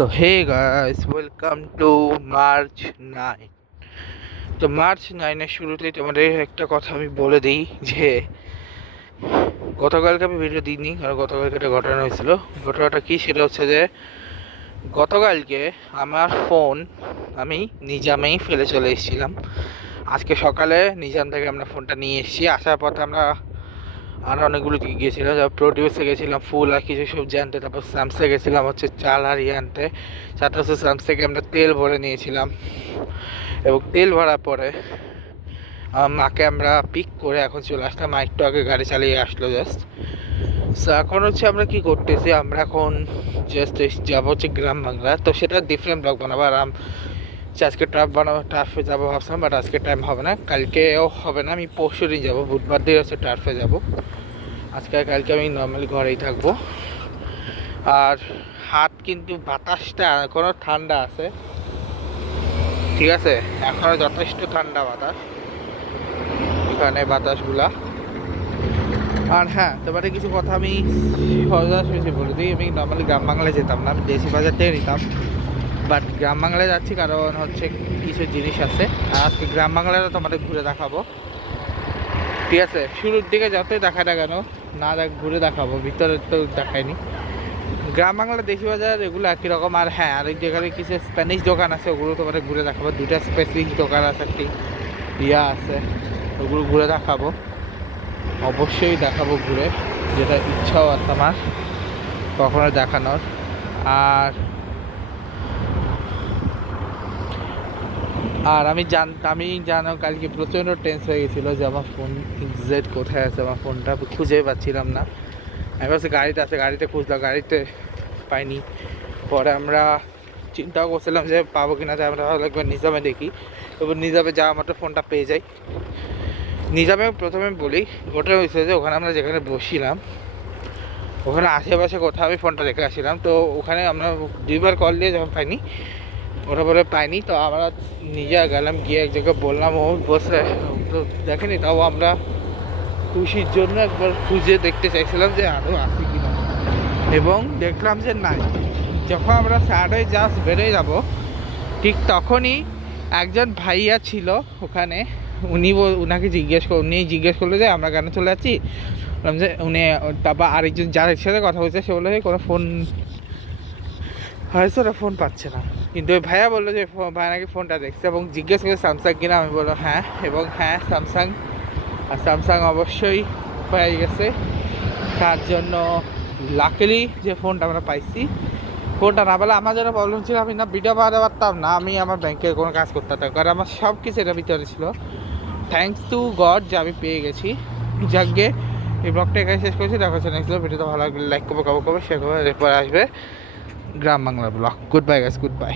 So hey guys, welcome to March 9. তো March 9-এর শুরুতেই তোমাদের একটা কথা আমি বলে দিই যে গতকালকে আমি ভিডিও দিইনি, কারণ গতকালকে একটা ঘটনা হয়েছিল। ঘটনাটা কি, সেটা হচ্ছে যে গতকালকে আমার ফোন আমি নিজামেই ফেলে চলে এসেছিলাম। আজকে সকালে নিজাম থেকে আমরা ফোনটা নিয়ে এসেছি। আসার পথে আমরা আরও অনেকগুলো গিয়েছিলাম, যেমন প্রোডিউসে গেছিলাম ফুল আর কিছু সবজি আনতে, তারপর স্যামসে গেছিলাম হচ্ছে চাল আর আনতে, সাথে হচ্ছে স্যামস থেকে আমরা তেল ভরে নিয়েছিলাম। এবং তেল ভরার পরে আমার মাকে আমরা পিক করে এখন চলে আসলাম। মা একটু আগে গাড়ি চালিয়ে আসলো জাস্ট। সো এখন হচ্ছে আমরা কি করতেছি, আমরা এখন জাস্ট যাবো হচ্ছে গ্রাম বাংলা। তো সেটা ডিফারেন্ট ব্লগ বানাবো। আর আজকে টার্ফে যাবো ভাবছিলাম, বাট আজকে টাইম হবে না, কালকেও হবে না। আমি পরশু দিন যাবো, বুধবার দিয়ে হচ্ছে টার্ফে যাবো। কালকে আমি নর্মালি ঘরেই থাকবো। আর হাত কিন্তু বাতাসটা এখনো ঠান্ডা আছে, ঠিক আছে, এখনো যথেষ্ট ঠান্ডা বাতাস এখানে বাতাসগুলা। আর হ্যাঁ, তোমার কিছু কথা আমি সোজাসুজি বলে দিই। আমি নর্মালি গ্রাম বাংলায় যেতাম না, আমি দেশি বাজার থেকে নিতাম, বাট গ্রাম বাংলায় যাচ্ছি কারণ হচ্ছে কিছু জিনিস আছে। আর আজকে গ্রাম বাংলাটা তোমাদের ঘুরে দেখাবো, ঠিক আছে। শুরুর দিকে যতই দেখা না কেন ঘুরে দেখাবো, ভিতরে তো দেখায়নি। গ্রাম বাংলা দেশি বাজার এগুলো একই রকম। আর হ্যাঁ, আরেক জায়গায় কিছু স্প্যানিশ দোকান আছে, ওগুলো তোমাদের ঘুরে দেখাবো। দুটা স্পেসিফিক দোকান আছে, একটি আছে, ওগুলো ঘুরে দেখাবো, অবশ্যই দেখাবো ঘুরে, যেটা ইচ্ছাও আছে আমার কখনো দেখানোর। আর আমি জানো কালকে প্রচণ্ড টেন্স হয়ে গেছিলো যে আমার ফোন এক্সাক্ট কোথায় আছে, আমার ফোনটা খুঁজে পাচ্ছিলাম না। আমি ভাবছি গাড়িতে আছে, গাড়িতে খুঁজলাম, গাড়িতে পাইনি। পরে আমরা চিন্তাও করছিলাম যে পাবো কিনা, তাই আমরা একবার নিজামে দেখি। এবার নিজামে যাওয়া মাত্র ফোনটা পেয়ে যাই। নিজামে প্রথমে বলি, ওটা হয়েছে যে ওখানে আমরা যেখানে বসছিলাম ওখানে আশেপাশে কোথাও আমি ফোনটা রেখে আসছিলাম। তো ওখানে আমরা দুইবার কল দিয়ে যখন পাইনি, ওটা পরে পাইনি, তো আমরা নিজে গেলাম, গিয়ে এক জায়গায় বললাম, ও বসে তো দেখেনি। তাও আমরা খুশির জন্য একবার খুঁজে দেখতে চাইছিলাম যে আদৌ আসি কিনা, এবং দেখলাম যে নাই। যখন আমরা সাইডে জাস্ট বেরোয় যাব, ঠিক তখনই একজন ভাইয়া ছিল ওখানে। উনি জিজ্ঞেস করলো যে আমরা কেন চলে যাচ্ছি। বললাম যে উনি, তারপর আরেকজন যার সাথে কথা বলছে সে বললো যে কোনো ফোন হয়েছে, ওরা ফোন পাচ্ছে না। কিন্তু ওই ভাইয়া বললো যে ভাই নাকি ফোনটা দেখছে এবং জিজ্ঞেস করে স্যামসাং কিনা। আমি বললো হ্যাঁ, এবং হ্যাঁ স্যামসাং। আর স্যামসাং অবশ্যই পেয়ে গেছে। তার জন্য লাকিলি যে ফোনটা আমরা পাইছি, ফোনটা না পেলে আমার যেটা প্রবলেম ছিল, আমি না ভিডিও বানাতে পারতাম না, আমি আমার ব্যাংকের কোনো কাজ করতে পারতাম, কারণ আমার সব কিছু এটার ভিতরে ছিল। থ্যাংকস টু গড যে আমি পেয়ে গেছি। যাকে এই ব্লগটা এখানে শেষ করেছি। দেখা হচ্ছে নেক্সট ভিডিওতে। ভালো লাগলে লাইক করবো, শেয়ার করবো। এরপর আসবে Gram Bangla blog. Good bye guys, good by.